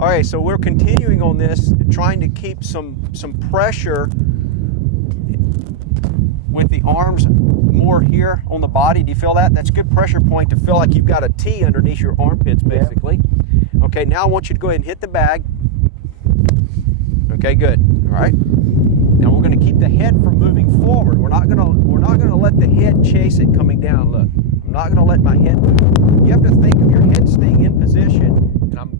All right, so we're continuing on this, trying to keep some pressure with the arms more here on the body. Do you feel that? That's a good pressure point to feel like you've got a T underneath your armpits, basically. Yeah. Okay, now I want you to go ahead and hit the bag. Okay, good. All right. Now we're going to keep the head from moving forward. We're not going to let the head chase it coming down. Look, I'm not going to let my head move. You have to think of your head staying in position.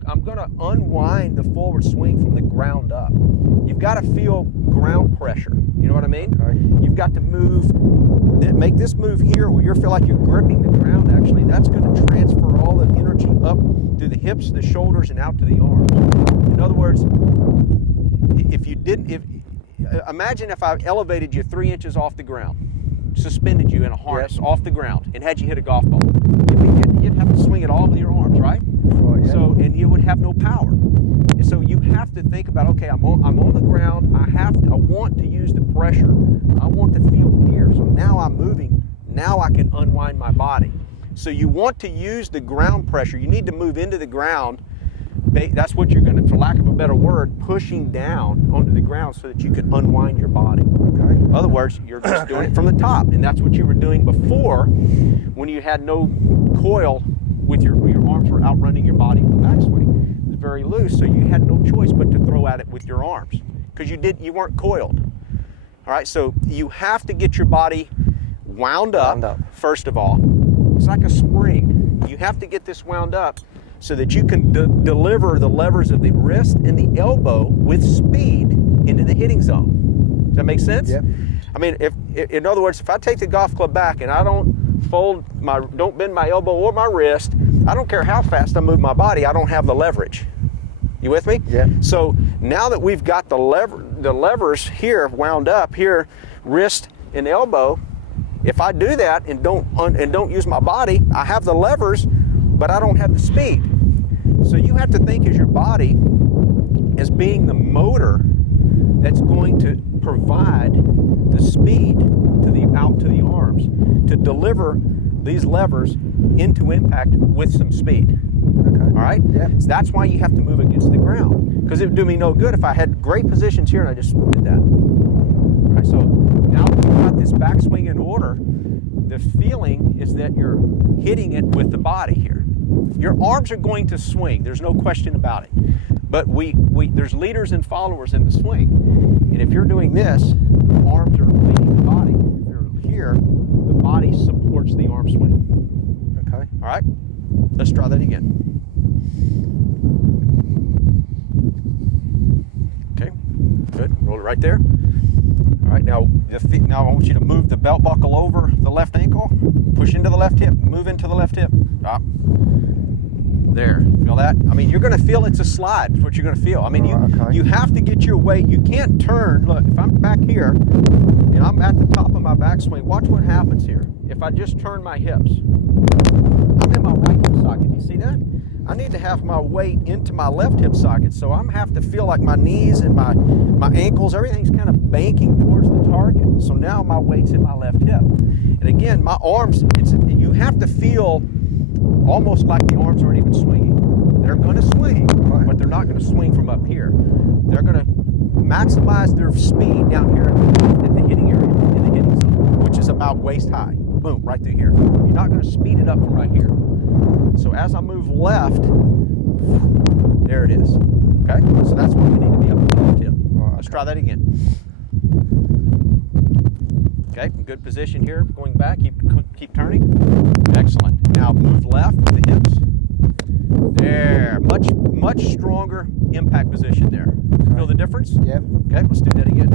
I'm going to unwind the forward swing from the ground up. You've got to feel ground pressure. You know what I mean? Okay. You've got to move, make this move here where you feel like you're gripping the ground actually. That's going to transfer all the energy up through the hips, the shoulders, and out to the arms. In other words, imagine if I elevated you 3 inches off the ground, suspended you in a harness off the ground, and had you hit a golf ball. You'd have to swing it all with your arms, right? Yeah. So, and you would have no power. And so you have to think about, okay, I'm on the ground. I want to use the pressure. I want to feel here. So now I'm moving. Now I can unwind my body. So you want to use the ground pressure. You need to move into the ground. That's what you're going to, for lack of a better word, pushing down onto the ground so that you can unwind your body. Okay. In other words, you're just doing it from the top, and that's what you were doing before when you had no coil with your arms were outrunning your body on the backswing. It was very loose, so you had no choice but to throw at it with your arms because you weren't coiled. All right, so you have to get your body wound up first of all. It's like a spring. You have to get this wound up so that you can deliver the levers of the wrist and the elbow with speed into the hitting zone. Does that make sense? Yeah. I mean, in other words, if I take the golf club back and I don't bend my elbow or my wrist, I don't care how fast I move my body, I don't have the leverage. You with me? Yeah. So now that we've got the levers here wound up here, wrist and elbow, if I do that and don't use my body, I have the levers, but I don't have the speed. So you have to think as your body as being the motor that's going to provide the speed out to the arms to deliver these levers into impact with some speed. Okay. All right? Yep. So that's why you have to move against the ground, because it would do me no good if I had great positions here and I just did that. All right, so now that you've got this backswing in order, the feeling is that you're hitting it with the body here. Your arms are going to swing, there's no question about it. But there's leaders and followers in the swing. And if you're doing this, the arms are leading the body. If you're here, the body supports the arm swing. Okay. All right? Let's try that again. Okay, good. Roll it right there. All right, now I want you to move the belt buckle over the left ankle. Push into the left hip. Move into the left hip. Stop. There, feel that? I mean, you're going to feel it's a slide. It's what you're going to feel. I mean, you have to get your weight. You can't turn. Look, if I'm back here and I'm at the top of my backswing, watch what happens here. If I just turn my hips, I'm in my right hip socket. You see that? I need to have my weight into my left hip socket. So I'm have to feel like my knees and my ankles, everything's kind of banking towards the target. So now my weight's in my left hip. And again, my arms, you have to feel almost like the arms aren't even swinging. They're going to swing, but they're not going to swing from up here. They're going to maximize their speed down here in the hitting area, in the hitting zone, which is about waist high. Boom, right through here. You're not going to speed it up from right here. So as I move left, there it is. Okay? So that's what we need to be up at the left hip. Let's try that again. Okay, good position here. Going back, keep turning. Excellent. Now move left with the hips. There, much stronger impact position there. Okay. Feel the difference? Yep. Okay, let's do that again.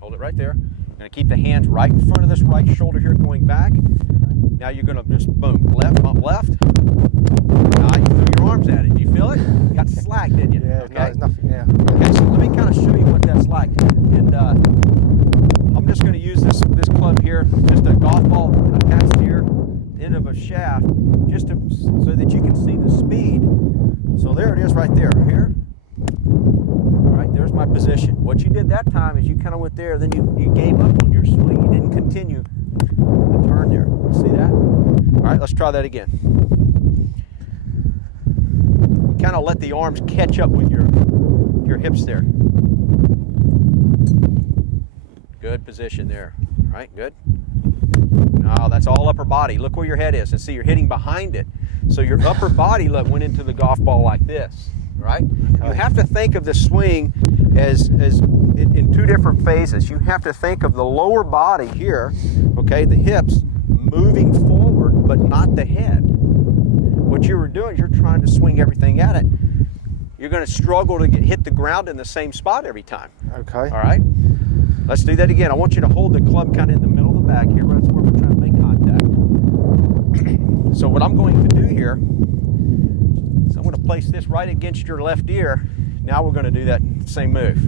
Hold it right there. Going to keep the hands right in front of this right shoulder here going back. Now you're going to just boom, left, bump left. Now you threw your arms at it. Do you feel it? You got slack, didn't you? Yeah, okay. No, there's nothing there. Okay, so let me kind of show you what that's like. And I'm just going to use this club here, just a golf ball attached here, end of a shaft, just so that you can see the speed. So there it is right there. Here. All right, there's my position. What you did that time is you kind of went there, then you gave up on your swing. You didn't continue the turn there. See that? All right, let's try that again. kind of let the arms catch up with your hips there. Good position there. All right, good. Now that's all upper body. Look where your head is, and see you're hitting behind it. So your upper body went into the golf ball like this, right? Okay. You have to think of the swing as in two different phases. You have to think of the lower body here, okay, the hips moving forward, but not the head. What you were doing is you're trying to swing everything at it. You're going to struggle to hit the ground in the same spot every time. Okay. All right? Let's do that again. I want you to hold the club kind of in the middle of the bag here. That's where we're trying to make contact. So what I'm going to do here is I'm going to place this right against your left ear. Now we're going to do that same move.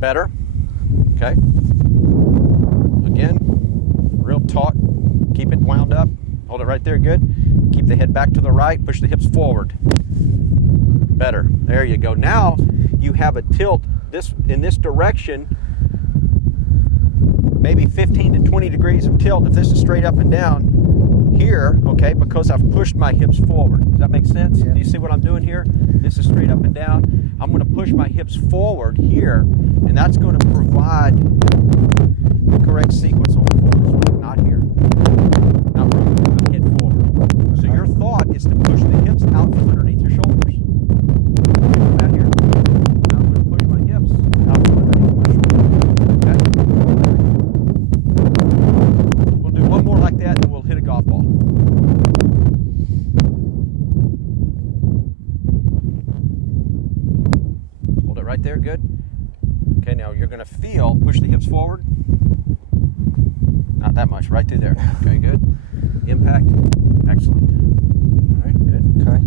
Better. Okay. Again, real taut. Keep it wound up. Hold it right there. Good. Keep the head back to the right. Push the hips forward. Better. There you go. Now you have a tilt in this direction, maybe 15 to 20 degrees of tilt if this is straight up and down here, okay, because I've pushed my hips forward. Does that make sense? Yeah. Do you see what I'm doing here? This is straight up and down. I'm going to push my hips forward here, and that's going to provide the correct sequence on the forward swing, not here. Not where I'm moving my head forward. So your thought is to push the hips out from underneath your shoulders. Out here. Now I'm going to push my hips out from underneath my shoulders. Okay? We'll do one more like that, and then we'll hit a golf ball. Hold it right there. Good. Okay, now you're going to push the hips forward. Not that much, right through there. Okay, good. Impact. Excellent. All right, good. Okay.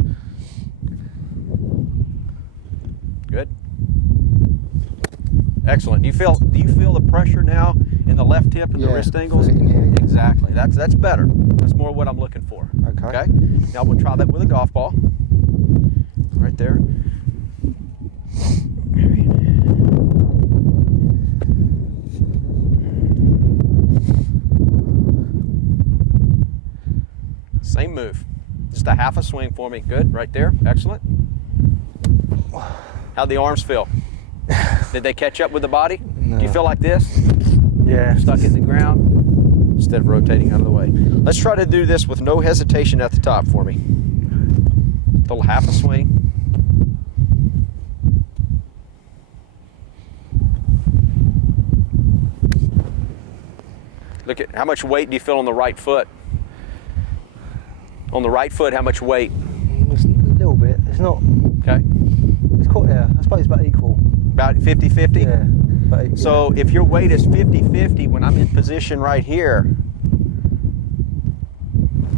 Good. Excellent. Do you feel the pressure now in the left hip and the wrist angles? Yeah. Exactly. That's better. That's more what I'm looking for. Okay. Now we'll try that with a golf ball. Right there. Same move. Just a half a swing for me. Good. Right there. Excellent. How'd the arms feel? Did they catch up with the body? No. Do you feel like this? Yeah. Stuck in the ground instead of rotating out of the way. Let's try to do this with no hesitation at the top for me. A little half a swing. Look at how much weight do you feel on the right foot? On the right foot, how much weight? It's a little bit. It's not. Okay. It's quite, yeah, I suppose it's about equal. About 50-50? Yeah. But, so if your weight is 50-50 when I'm in position right here,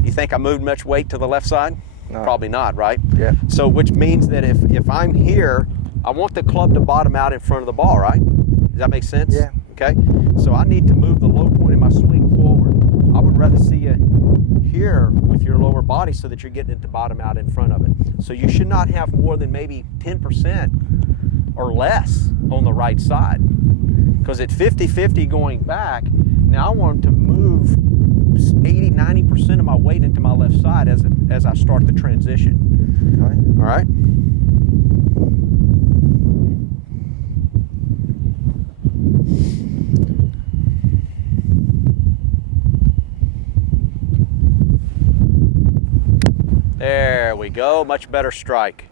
you think I moved much weight to the left side? No. Probably not, right? Yeah. So which means that if I'm here, I want the club to bottom out in front of the ball, right? Does that make sense? Yeah. Okay. So I need to move the low point of my swing forward. I would rather see you here with your lower body so that you're getting it to bottom out in front of it. So you should not have more than maybe 10% or less on the right side. Because at 50-50 going back, now I want to move 80-90% of my weight into my left side as I start the transition. Okay. All right? There we go, much better strike.